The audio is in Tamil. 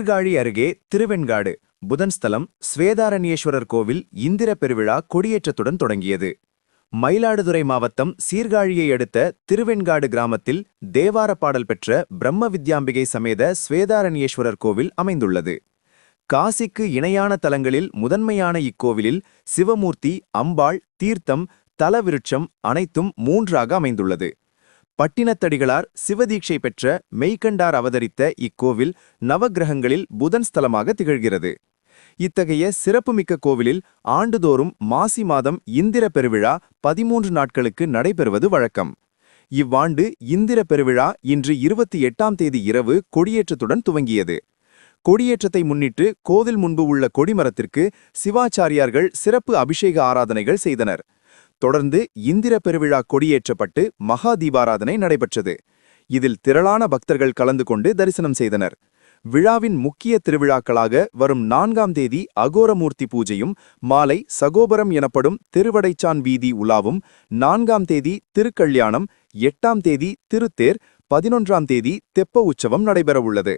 சீர்காழி அருகே திருவெண்காடு புதன்ஸ்தலம் ஸ்வேதாரண்யேஸ்வரர் கோவில் இந்திர பெருவிழா கொடியேற்றத்துடன் தொடங்கியது. மயிலாடுதுறை மாவட்டம் சீர்காழியை அடுத்த திருவெண்காடு கிராமத்தில் தேவார பாடல் பெற்ற பிரம்ம வித்யாம்பிகை சமேத ஸ்வேதாரண்யேஸ்வரர் கோவில் அமைந்துள்ளது. காசிக்கு இணையான தலங்களில் முதன்மையான இக்கோவிலில் சிவமூர்த்தி, அம்பாள், தீர்த்தம், தலவிருட்சம் அனைத்தும் மூன்றாக அமைந்துள்ளது. பட்டினத்தடிகளார் சிவதீட்சை பெற்ற மெய்கண்டார் அவதரித்த இக்கோவில் நவக்கிரகங்களில் புதன் ஸ்தலமாக திகழ்கிறது. இத்தகைய சிறப்புமிக்க கோவிலில் ஆண்டுதோறும் மாசி மாதம் இந்திர பெருவிழா 13 நாட்களுக்கு நடைபெறுவது வழக்கம். இவ்வாண்டு இந்திர பெருவிழா இன்று 28ஆம் தேதி இரவு கொடியேற்றத்துடன் துவங்கியது. கொடியேற்றத்தை முன்னிட்டு கோவில் முன்பு உள்ள கொடிமரத்திற்கு சிவாச்சாரியார்கள் சிறப்பு அபிஷேக ஆராதனைகள் செய்தனர். தொடர்ந்து இந்திர பெருவிழா கொடியேற்றப்பட்டு மகா தீபாராதனை நடைபெற்றது. இதில் திரளான பக்தர்கள் கலந்து கொண்டு தரிசனம் செய்தனர். விழாவின் முக்கிய திருவிழாக்களாக வரும் 4ஆம் தேதி அகோரமூர்த்தி பூஜையும், மாலை சகோபரம் எனப்படும் திருவடைச்சான் வீதி உலாவும், 4ஆம் தேதி திருக்கல்யாணம், 8ஆம் தேதி திருத்தேர், 11ஆம் தேதி தெப்ப உற்சவம் நடைபெறவுள்ளது.